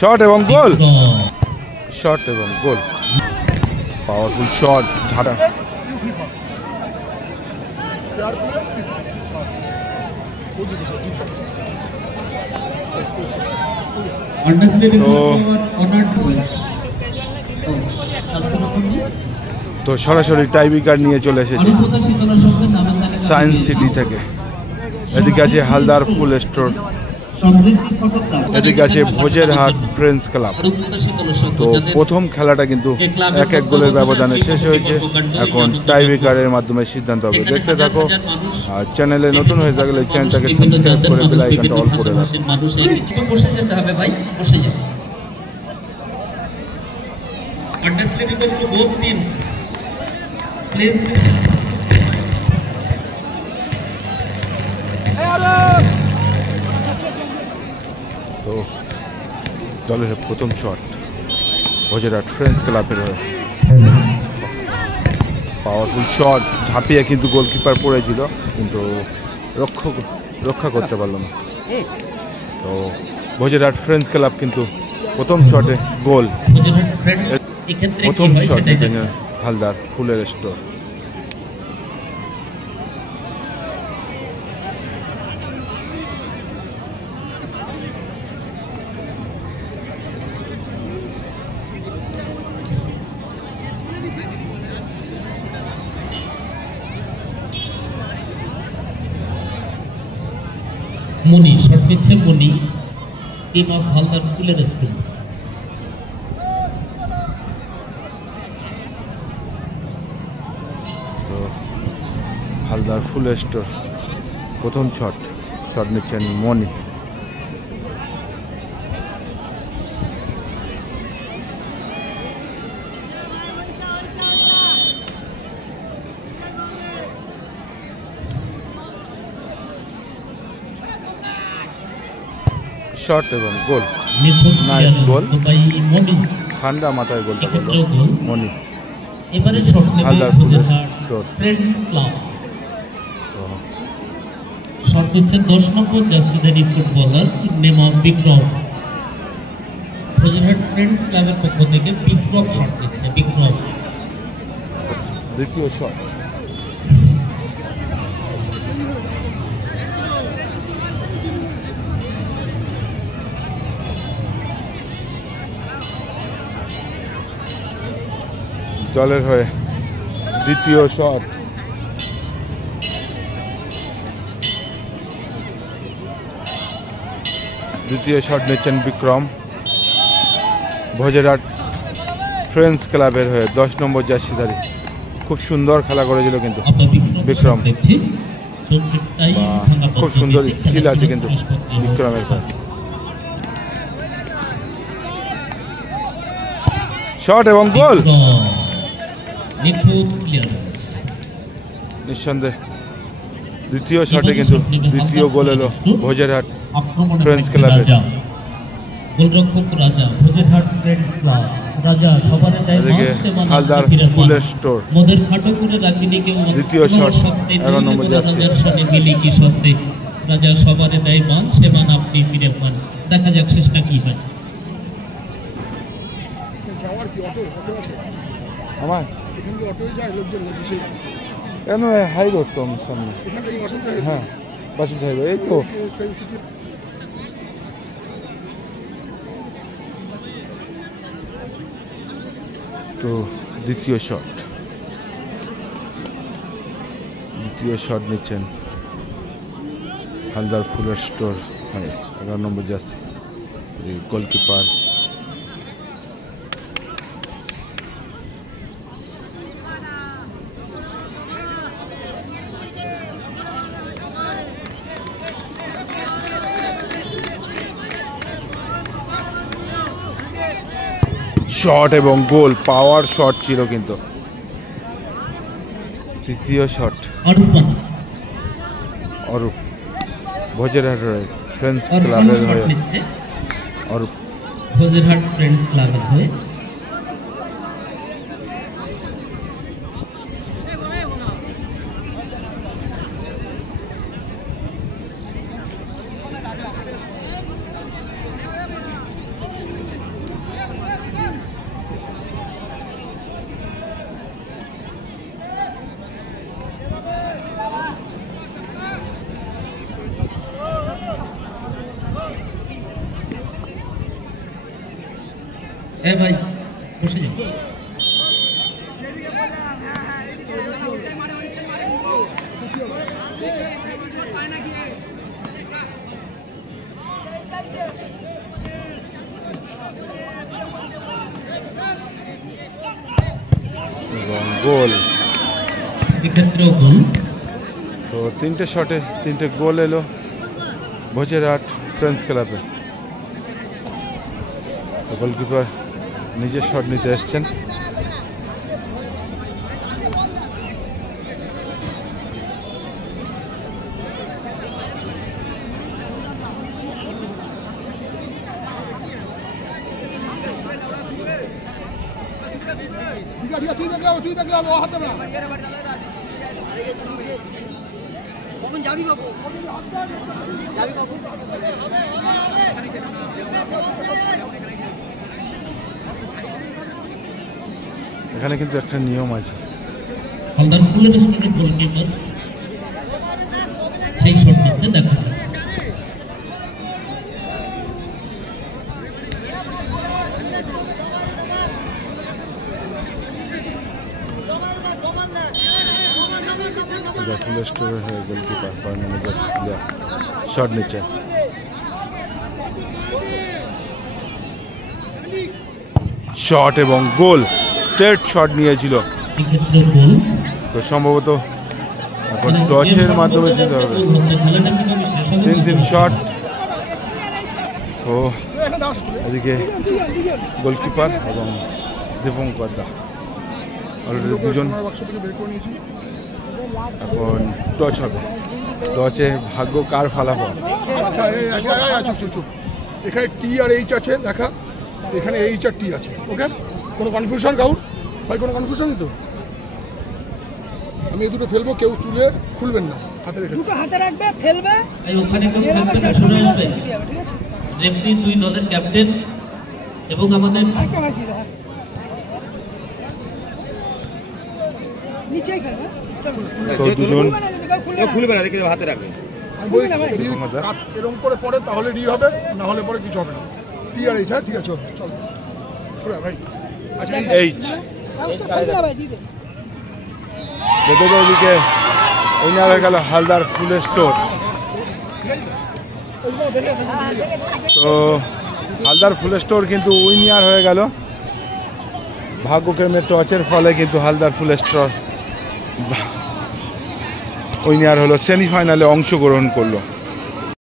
Shot এবং গোল, shot এবং গোল, powerful shot ঝাড়া। তো সরাসরি টাইব্রেকার নিয়ে চলে এসেছি সায়েন্স সিটি থেকে। এদিকে আছে হালদার ফুল স্টোর, এদিকে আছে ভোজেরহাট ফ্রেন্ডস ক্লাব। তো প্রথম খেলাটা কিন্তু 1-1 গোলের ব্যবধানে শেষ হয়েছে। এখন টাইব্রেকারের মাধ্যমে সিদ্ধান্ত হবে। দেখতে থাকো, আর চ্যানেলে নতুন হয়ে থাকলে চ্যানেলটাকে সাবস্ক্রাইব করে বেল আইকনটা অল করে রাখো। তো দলের প্রথম শট ভোজেরহাট ফ্রেন্ডস ক্লাবের হয়ে, পাওয়ারফুল শট ঝাঁপিয়ে কিন্তু গোলকিপার পড়েছিল, কিন্তু রক্ষা করতে পারল না। তো ভোজেরহাট ফ্রেন্ডস ক্লাব কিন্তু প্রথম শটে গোল, প্রথম শট হালদার ফুলের স্টোর। মনি শট নিচ্ছে, মনি টিম অফ হালদার ফুলের স্টোর। তো হালদার ফুলের স্টোর প্রথম শট নিচ্ছেন মনি। শট এবং গোল, নাইস গোল, ঠান্ডা মাথায় গোলটা করলো মনি। এবারে শট হালদার ফুলের স্টোর। শট নিচ্ছে 10 নম্বর জার্সিধারী footballer name of Bikram. Bhojerhat friends ক্লাবের পক্ষ থেকে বিক্রম শট নিচ্ছে, বিক্রম। দ্বিতীয় শট, দলের হয়ে দ্বিতীয় শট, নিচ্ছেন বিক্রম। ভোজেরহাট ফ্রেন্ডস ক্লাবের হয়ে 10 নম্বর জার্সিধারী, খুব সুন্দর খেলা করেছিল কিন্তু বিক্রম, খুব সুন্দর স্কিল আছে কিন্তু বিক্রমের কাছে। শট এবং গোল, নিঃসন্দেহে দ্বিতীয় শটে কিন্তু দ্বিতীয় গোল এলো ভোজেরহাট ফ্রেন্ডস ক্লাবের। হালদার ফুলের স্টোর দ্বিতীয় শট, 11 নম্বর জার্সি। রাজা সবারে দেয় মান, সে মান আপনি ফিরে পান। দেখা যাক শেষটা কি হয়। আমার কেন হাই রোড তো আমার সামনে, হ্যাঁ বাসন্তী হাই রোড, এই তো। তো দ্বিতীয় শট নিচ্ছেন হালদার ফুলের স্টোর, 11 নম্বর জার্সি গোলকিপার। শট এবং গোল, পাওয়ার শট ছিল কিন্তু। তৃতীয় শট অরূপ, ভোজেরহাট ফ্রেন্ডস ক্লাবের হয়ে অরূপ। ভোজেরহাট ফ্রেন্ডস ক্লাবের হয়ে ভাই বসে যাও। এবং গোল। এক্ষেত্রেও গোল। তো 3টে শটে 3টে গোল এলো ভোজেরহাট ফ্রেন্ডস ক্লাবে। তো গোলকিপার নিজের শট নিতে এসছেন। এখানে কিন্তু একটা নিয়ম আছে, হালদার ফুলের স্টোরের গোলকিপার সেই শট নিতে দেখা যায়। ফুল স্টোরের হয়ে গোলকিপার ফার্নান্ডেজ শট নিচ্ছে। শট এবং গোল, স্ট্রেট শট নিয়েছিল। এক্ষেত্রেও গোল। তো সম্ভবত এখন টচের মাধ্যমে যেতে হবে। 3 শট। তো এদিকে গোলকিপার এবং দীপঙ্কর দা অলরেডি দুজন এখন টচ হবে। টচে ভাগ্য কার ফলাফল। আচ্ছা চুপ চুপ, এখানে টি আর এইচ আছে লেখা, এখানে এইচ আর টি আছে। ওকে, কোনো কনফিউশন কাউর ভাই? কোনো কনফিউশনই তো? আমি এই দুটো ফেলবো, কেউ তুলে খুলবেন না, হাতে রেখে দুটো হাতে রাখবে, ফেলবে। এই ওখানে কোন এর আবার ক্যাপ্টেন 400 শুরু মিটার হবে। ছেড়ে দিয়ে যাবে, ঠিক আছে? রেফারি দুই দলের ক্যাপ্টেন এবং আমাদের একটা মাছ দিয়ে দাও, হ্যাঁ। নিচেই খেলবে, চলো। তো দুজন খুলবে না, যদি কেউ খুলবে না। আমি বলি না ভাই। যদি এরকম করে পড়ে তাহলে ডি হবে, না হলে পরে কিছু হবে না। টি আর এইচ, হ্যাঁ ঠিক আছে, চল চল ভাই। আচ্ছা এইচ। কাগজটা খুলবে না ভাই, দিয়ে দে। ওদিকে উইনার হয়ে গেল হালদার ফুল স্টোর। তো হালদার ফুল স্টোর কিন্তু উইনার হয়ে গেল। ভাগ্যক্রমে টচের ফলে কিন্তু হালদার ফুল স্টোর উইনার হলো, সেমিফাইনালে অংশগ্রহণ করলো।